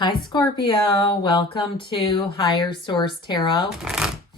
Hi, Scorpio. Welcome to Higher Source Tarot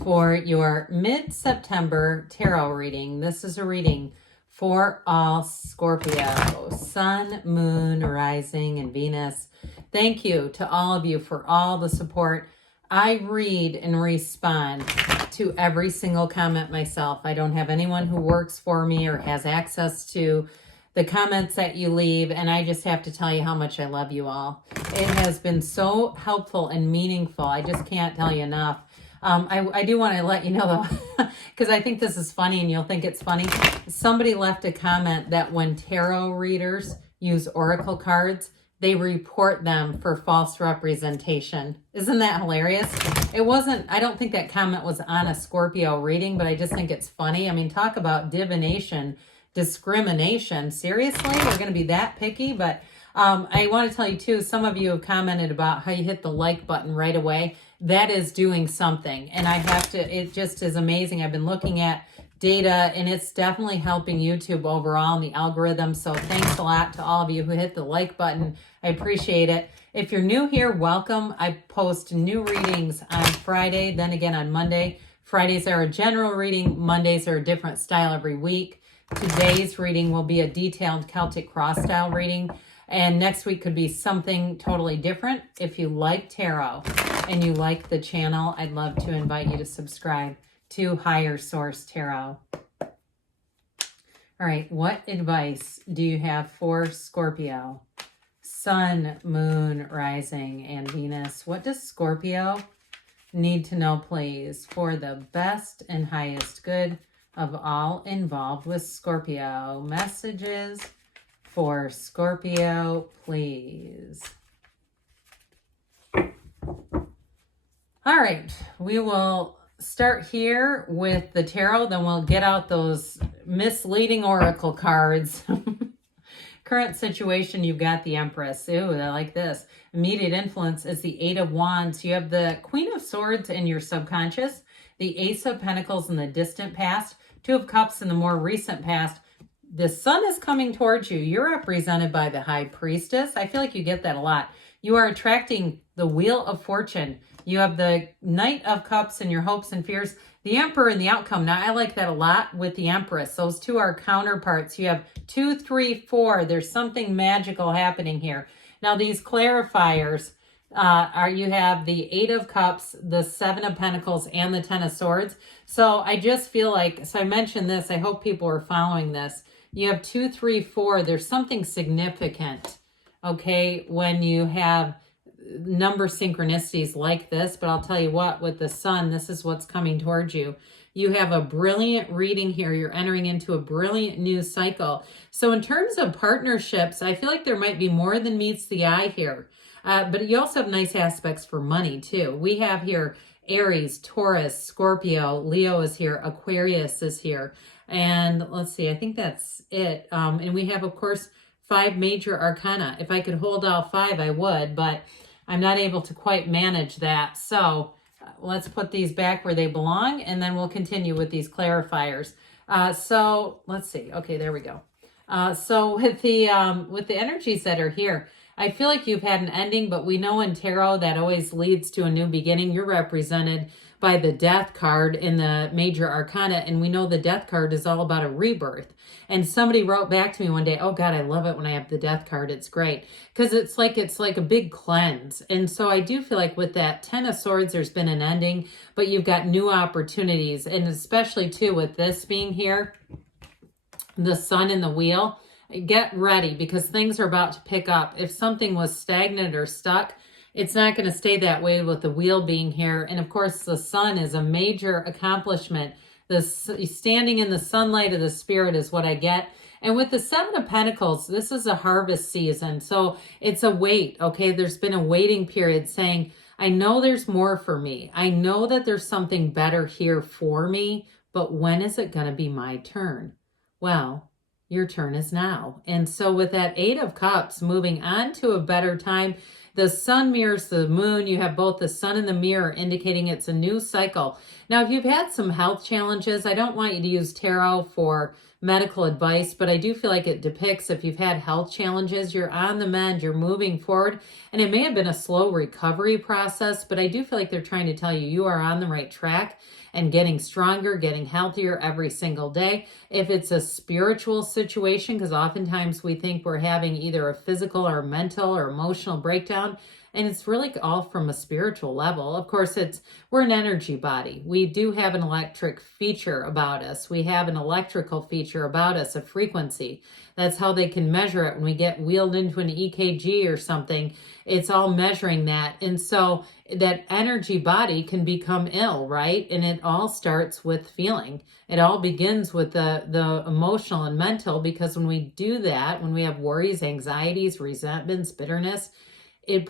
for your mid-September tarot reading. This is a reading for all Scorpio, Sun, Moon, Rising, and Venus. Thank you to all of you for all the support. I read and respond to every single comment myself. I don't have anyone who works for me or has access to the comments that you leave, and I just have to tell you how much I love you all. It has been so helpful and meaningful. I just can't tell you enough. I do want to let you know, though, because I think this is funny and you'll think it's funny. Somebody left a comment that when tarot readers use oracle cards, they report them for false representation. Isn't that hilarious? It wasn't, I don't think that comment was on a Scorpio reading, but I just think it's funny. I mean, talk about divination, discrimination. Seriously, we're going to be that picky? But I want to tell you too, some of you have commented about how you hit the like button right away. That is doing something, and I have to, it just is amazing. I've been looking at data, and it's definitely helping YouTube overall in the algorithm. So thanks a lot to all of you who hit the like button. I appreciate it. If you're new here, welcome. I post new readings on Friday, then again on Monday. Fridays are a general reading. Mondays are a different style every week. Today's reading will be a detailed Celtic cross style reading, and next week could be something totally different. If you like tarot and you like the channel, I'd love to invite you to subscribe to Higher Source Tarot. All right, what advice do you have for Scorpio? Sun, Moon, Rising, and Venus. What does Scorpio need to know, please, for the best and highest good of all involved with Scorpio? Messages for Scorpio, please. All right, we will start here with the tarot, then we'll get out those misleading oracle cards. Current situation, you've got the Empress. Ooh, I like this. Immediate influence is the Eight of Wands. You have the Queen of Swords in your subconscious, the Ace of Pentacles in the distant past, Two of Cups in the more recent past. The Sun is coming towards you. You're represented by the High Priestess. I feel like you get that a lot. You are attracting the Wheel of Fortune. You have the Knight of Cups and your hopes and fears. The Emperor and the outcome. Now, I like that a lot with the Empress. Those two are counterparts. You have 2, 3, 4. There's something magical happening here. Now, these clarifiers you have the Eight of Cups, the Seven of Pentacles, and the Ten of Swords. So I just feel like, so I mentioned this, I hope people are following this. You have 2, 3, 4. There's something significant, okay, when you have number synchronicities like this. But I'll tell you what, with the Sun, this is what's coming towards you. You have a brilliant reading here. You're entering into a brilliant new cycle. So in terms of partnerships, I feel like there might be more than meets the eye here. But you also have nice aspects for money too. We have here Aries, Taurus, Scorpio, Leo is here, Aquarius is here. And let's see, I think that's it. And we have, of course, 5 major arcana. If I could hold all 5, I would, but I'm not able to quite manage that. So let's put these back where they belong, and then we'll continue with these clarifiers. So let's see. Okay, there we go. So with the energies that are here, I feel like you've had an ending, but we know in tarot that always leads to a new beginning. You're represented by the Death card in the major arcana, and we know the Death card is all about a rebirth. And somebody wrote back to me one day, oh God, I love it when I have the Death card. It's great because it's like a big cleanse. And so I do feel like with that Ten of Swords, there's been an ending, but you've got new opportunities. And especially too with this being here, the Sun and the Wheel, get ready because things are about to pick up. If something was stagnant or stuck, it's not going to stay that way with the Wheel being here. And of course, the Sun is a major accomplishment. Standing in the sunlight of the Spirit is what I get. And with the Seven of Pentacles, this is a harvest season. So it's a wait, okay? There's been a waiting period saying, I know there's more for me. I know that there's something better here for me, but when is it going to be my turn? Well, your turn is now. And so with that Eight of Cups moving on to a better time, the Sun mirrors the Moon. You have both the Sun and the mirror indicating it's a new cycle. Now, if you've had some health challenges, I don't want you to use tarot for medical advice, but I do feel like it depicts if you've had health challenges, you're on the mend, you're moving forward, and it may have been a slow recovery process, but I do feel like they're trying to tell you you are on the right track and getting stronger, getting healthier every single day. If it's a spiritual situation, because oftentimes we think we're having either a physical or mental or emotional breakdown, and it's really all from a spiritual level. Of course, we're an energy body. We do have an electric feature about us. We have an electrical feature about us, a frequency. That's how they can measure it. When we get wheeled into an EKG or something, it's all measuring that. And so that energy body can become ill, right? And it all starts with feeling. It all begins with the emotional and mental, because when we do that, when we have worries, anxieties, resentments, bitterness, it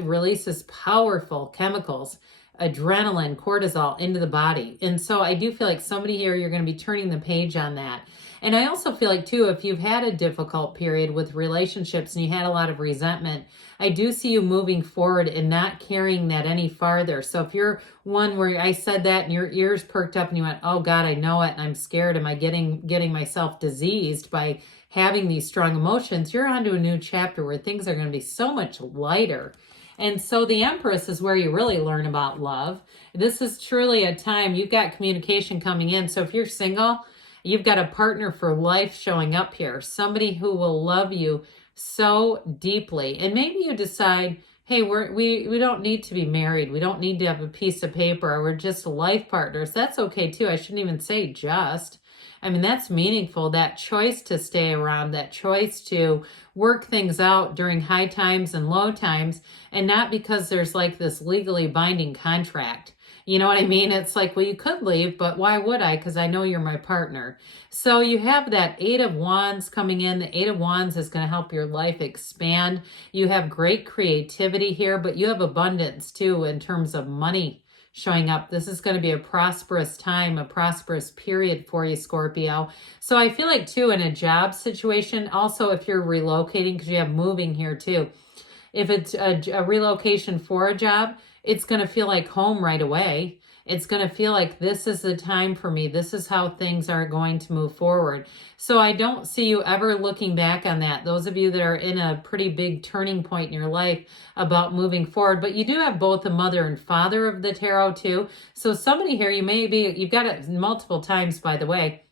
releases powerful chemicals, adrenaline, cortisol into the body. And so I do feel like somebody here, you're going to be turning the page on that. And I also feel like too, if you've had a difficult period with relationships and you had a lot of resentment, I do see you moving forward and not carrying that any farther. So if you're one where I said that and your ears perked up and you went, oh God, I know it and I'm scared, am I getting myself diseased by having these strong emotions, you're on to a new chapter where things are going to be so much lighter. And so the Empress is where you really learn about love. This is truly a time you've got communication coming in. So if you're single, you've got a partner for life showing up here, somebody who will love you so deeply. And maybe you decide, hey, we don't need to be married. We don't need to have a piece of paper. We're just life partners. That's okay too. I shouldn't even say just. I mean, that's meaningful, that choice to stay around, that choice to work things out during high times and low times, and not because there's like this legally binding contract. You know what I mean? It's like, well, you could leave, but why would I? Because I know you're my partner. So you have that Eight of Wands coming in. The Eight of Wands is going to help your life expand. You have great creativity here, but you have abundance too in terms of money showing up. This is going to be a prosperous time, a prosperous period for you, Scorpio. So I feel like too, in a job situation, also if you're relocating, because you have moving here too, if it's a relocation for a job, it's going to feel like home right away. It's going to feel like this is the time for me. This is how things are going to move forward. So I don't see you ever looking back on that. Those of you that are in a pretty big turning point in your life about moving forward, but you do have both the mother and father of the tarot too. So somebody here, you've got it multiple times, by the way,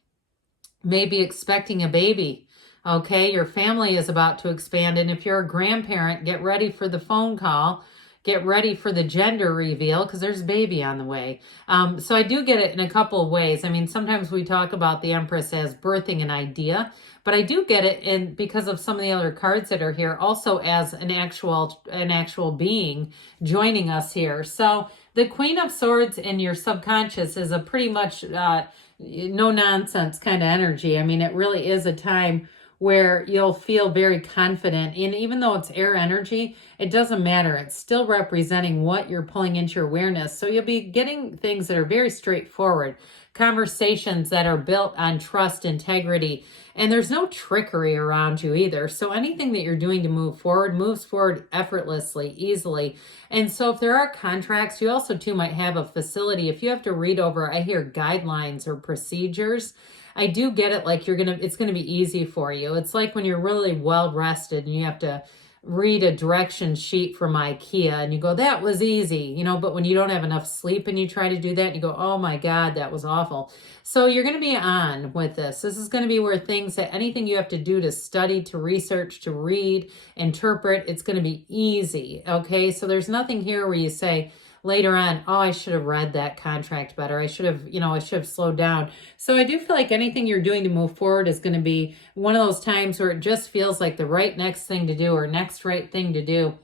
may be expecting a baby. Okay, your family is about to expand. And if you're a grandparent, get ready for the phone call. Get ready for the gender reveal because there's a baby on the way. So I do get it in a couple of ways. I mean, sometimes we talk about the Empress as birthing an idea, but I do get it because of some of the other cards that are here, also as an actual being joining us here. So the Queen of Swords in your subconscious is a pretty much no nonsense kind of energy. I mean, it really is a time where you'll feel very confident. And even though it's air energy, it doesn't matter. It's still representing what you're pulling into your awareness. So you'll be getting things that are very straightforward, conversations that are built on trust, integrity, and there's no trickery around you either. So anything that you're doing to move forward moves forward effortlessly, easily. And so if there are contracts, you also too might have a facility. If you have to read over, I hear guidelines or procedures, I do get it, like it's going to be easy for you. It's like when you're really well rested and you have to read a direction sheet from IKEA and you go, that was easy, but when you don't have enough sleep and you try to do that and you go, oh my God, that was awful. So you're going to be on with this. This is going to be where anything you have to do to study, to research, to read, interpret, it's going to be easy. Okay. So there's nothing here where you say, later on, oh, I should have read that contract better. I should have slowed down. So I do feel like anything you're doing to move forward is going to be one of those times where it just feels like the right next thing to do or next right thing to do.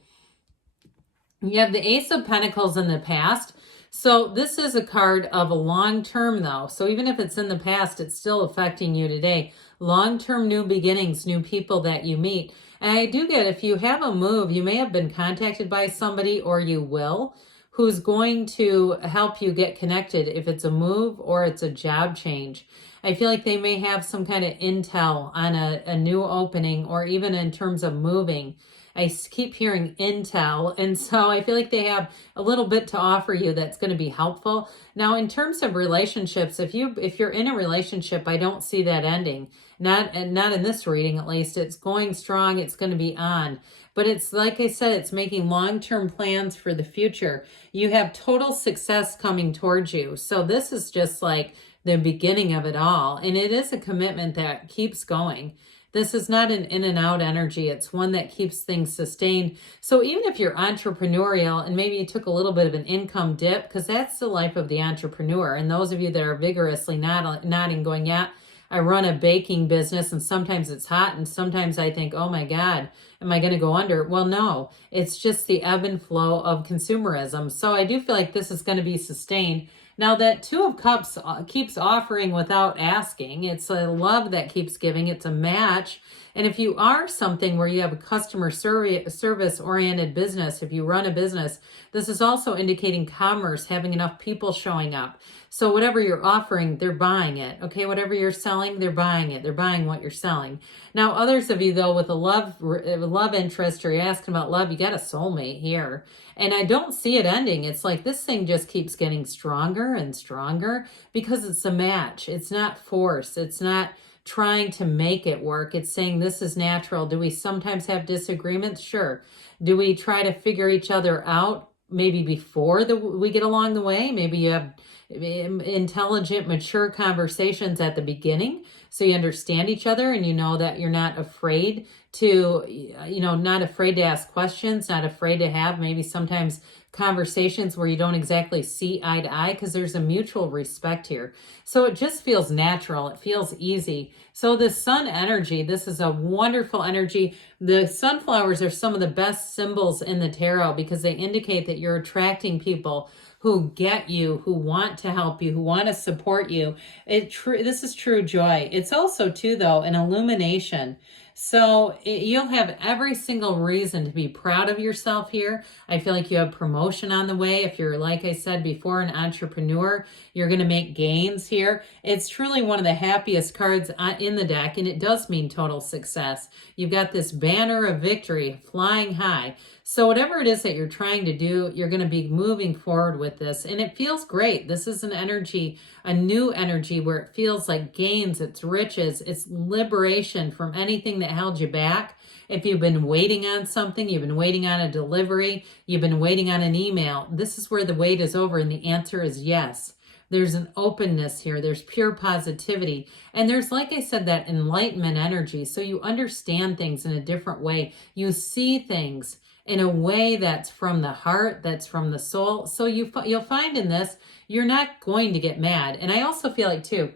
You have the Ace of Pentacles in the past. So this is a card of a long term though. So even if it's in the past, it's still affecting you today. Long-term new beginnings, new people that you meet. And I do get, if you have a move, you may have been contacted by somebody or you will, who's going to help you get connected if it's a move or it's a job change. I feel like they may have some kind of intel on a new opening or even in terms of moving. I keep hearing intel. And so I feel like they have a little bit to offer you that's going to be helpful. Now, in terms of relationships, if you're in a relationship, I don't see that ending. Not in this reading, at least. It's going strong. It's going to be on. But it's like I said, it's making long-term plans for the future. You have total success coming towards you. So this is just like the beginning of it all. And it is a commitment that keeps going. This is not an in and out energy. It's one that keeps things sustained. So even if you're entrepreneurial and maybe you took a little bit of an income dip, because that's the life of the entrepreneur. And those of you that are vigorously nodding, going, yeah, I run a baking business and sometimes it's hot and sometimes I think, oh my God, am I going to go under? Well, no, it's just the ebb and flow of consumerism. So I do feel like this is going to be sustained. Now that Two of Cups keeps offering without asking. It's a love that keeps giving. It's a match. And if you are something where you have a customer service oriented business, if you run a business, this is also indicating commerce, having enough people showing up. So whatever you're offering, they're buying it. Okay, whatever you're selling, they're buying it. They're buying what you're selling. Now, others of you, though, with a love interest, or you're asking about love, you got a soulmate here. And I don't see it ending. It's like this thing just keeps getting stronger and stronger because it's a match. It's not force. It's not trying to make it work. It's saying this is natural. Do we sometimes have disagreements? Sure. Do we try to figure each other out maybe before we get along the way? Maybe you have intelligent, mature conversations at the beginning so you understand each other and you know that you're not afraid to, not afraid to ask questions, not afraid to have maybe sometimes conversations where you don't exactly see eye to eye because there's a mutual respect here. So it just feels natural. It feels easy. So the sun energy, this is a wonderful energy. The sunflowers are some of the best symbols in the tarot because they indicate that you're attracting people who get you, who want to help you, who want to support you. This is true joy. It's also, too, though, an illumination. So you'll have every single reason to be proud of yourself here. I feel like you have promotion on the way. If you're, like I said before, an entrepreneur, you're going to make gains here. It's truly one of the happiest cards in the deck, and it does mean total success. You've got this banner of victory flying high. So whatever it is that you're trying to do, you're going to be moving forward with this. And it feels great. This is an energy, a new energy where it feels like gains, it's riches, it's liberation from anything that held you back. If you've been waiting on something, you've been waiting on a delivery, you've been waiting on an email, this is where the wait is over and the answer is yes. There's an openness here. There's pure positivity. And there's, like I said, that enlightenment energy. So you understand things in a different way. You see things in a way that's from the heart, that's from the soul. So you'll find in this, you're not going to get mad. And I also feel like, too,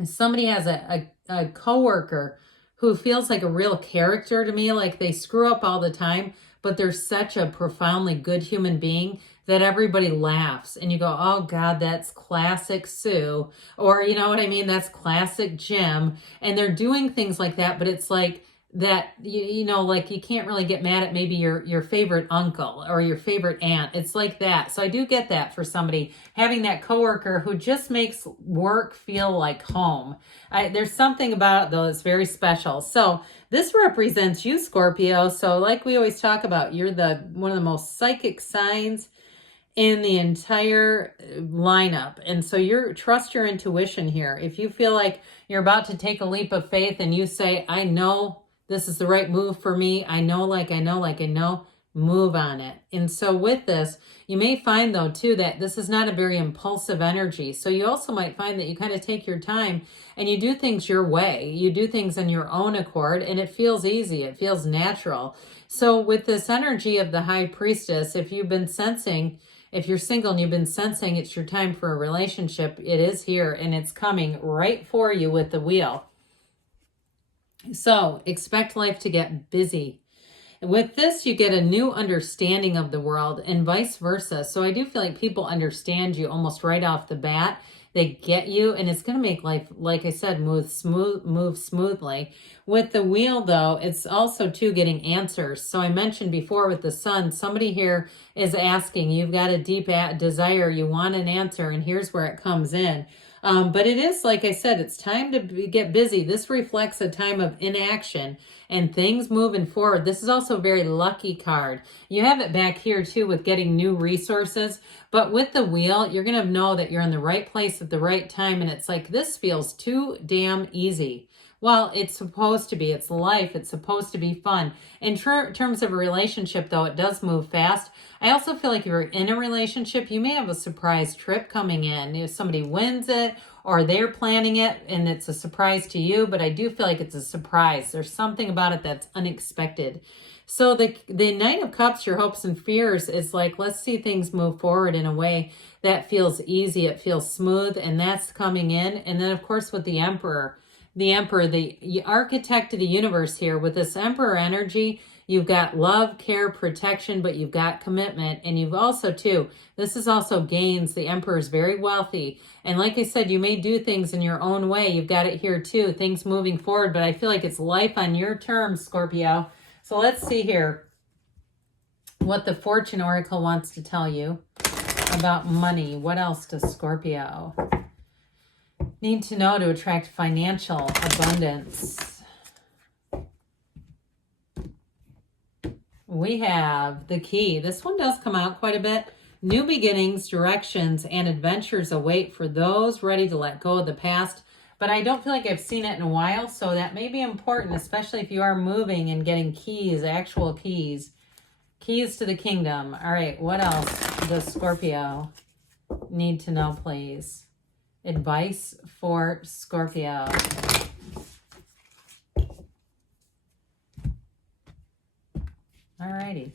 if somebody has a coworker who feels like a real character to me, like they screw up all the time, but they're such a profoundly good human being that everybody laughs and you go, oh God, that's classic Sue. Or you know what I mean? That's classic Jim. And they're doing things like that, but it's like, that like you can't really get mad at maybe your favorite uncle or your favorite aunt. It's like that. So I do get that for somebody having that coworker who just makes work feel like home. There's something about it though that's very special. So this represents you, Scorpio. So like we always talk about, you're one of the most psychic signs in the entire lineup. And so trust your intuition here. If you feel like you're about to take a leap of faith and you say, I know this is the right move for me. I know, move on it. And so with this, you may find though too, that this is not a very impulsive energy. So you also might find that you kind of take your time and you do things your way. You do things on your own accord and it feels easy. It feels natural. So with this energy of the High Priestess, if you've been sensing, if you're single and you've been sensing it's your time for a relationship, it is here and it's coming right for you with the Wheel. So expect life to get busy. With this, you get a new understanding of the world and vice versa. So I do feel like people understand you almost right off the bat. They get you and it's going to make life, like I said, move smoothly. With the Wheel though, it's also too getting answers. So I mentioned before with the Sun, somebody here is asking, you've got a deep desire, you want an answer, and here's where it comes in. But it is, like I said, it's time to get busy. This reflects a time of inaction and things moving forward. This is also a very lucky card. You have it back here too with getting new resources. But with the wheel, you're going to know that you're in the right place at the right time. And it's like, this feels too damn easy. Well, it's supposed to be. It's life. It's supposed to be fun. In terms of a relationship, though, it does move fast. I also feel like if you're in a relationship, you may have a surprise trip coming in. If somebody wins it or they're planning it and it's a surprise to you, but I do feel like it's a surprise. There's something about it that's unexpected. So the Knight of Cups, your hopes and fears, is like, let's see things move forward in a way that feels easy. It feels smooth, and that's coming in. And then, of course, with the Emperor, the architect of the universe here, with this Emperor energy, you've got love, care, protection, but you've got commitment. And you've also, too, this is also gains. The Emperor is very wealthy. And like I said, you may do things in your own way. You've got it here, too, things moving forward. But I feel like it's life on your terms, Scorpio. So let's see here what the Fortune Oracle wants to tell you about money. What else does Scorpio need to know to attract financial abundance? We have the Key. This one does come out quite a bit. New beginnings, directions, and adventures await for those ready to let go of the past. But I don't feel like I've seen it in a while, so that may be important, especially if you are moving and getting keys, actual keys. Keys to the kingdom. All right, what else does Scorpio need to know, please? Advice for Scorpio. All righty.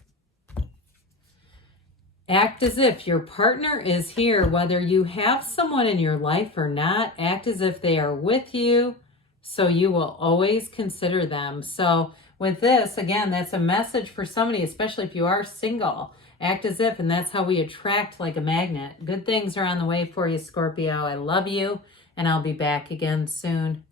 Act as if your partner is here, whether you have someone in your life or not. Act as if they are with you, so you will always consider them. So with this, again, that's a message for somebody, especially if you are single. Act as if, and that's how we attract like a magnet. Good things are on the way for you, Scorpio. I love you, and I'll be back again soon.